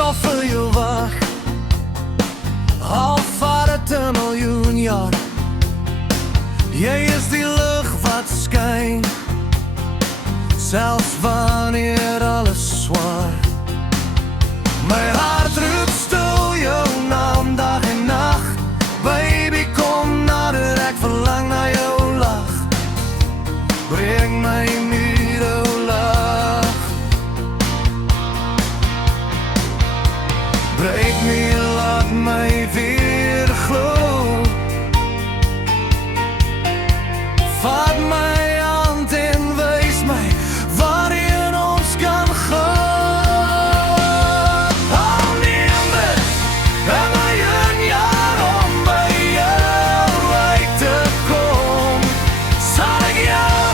sal vir jou wag, al vat het 'n miljoen jaar. Jy is die lig wat skyn, selfs wanneer alles swaar. My hart roep stil jou naam dag en nag. Baby, kom nader, ek verlang na jou lach. Breng my nie jou lach. Breek nie, laat my weer glo. Vat my hand en wys my waarheen ons kan gaan. Hou neem my en my een jaar om by jou uit te kom. Sal ek jou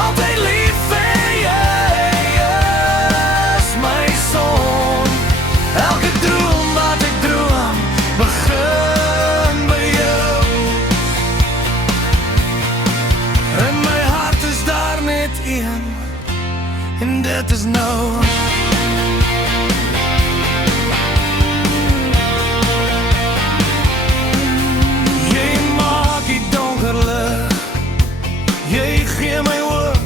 altyd lief hê, jy is my son. Elke droom wat ek droom, begin by jou. In my hart is daar net een, en dit is nou. Jy maak die donker lig, jy gee my hoop,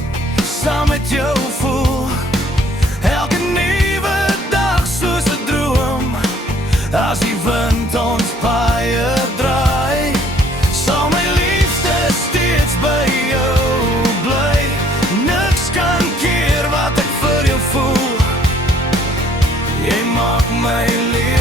saam met jou voel. Elke nuwe dag soos 'n droom, as die wind ons paaie draai, sal my liefde steeds by jou bly. Niks kan keer wat ek vir jou voel. Jy maak my lewe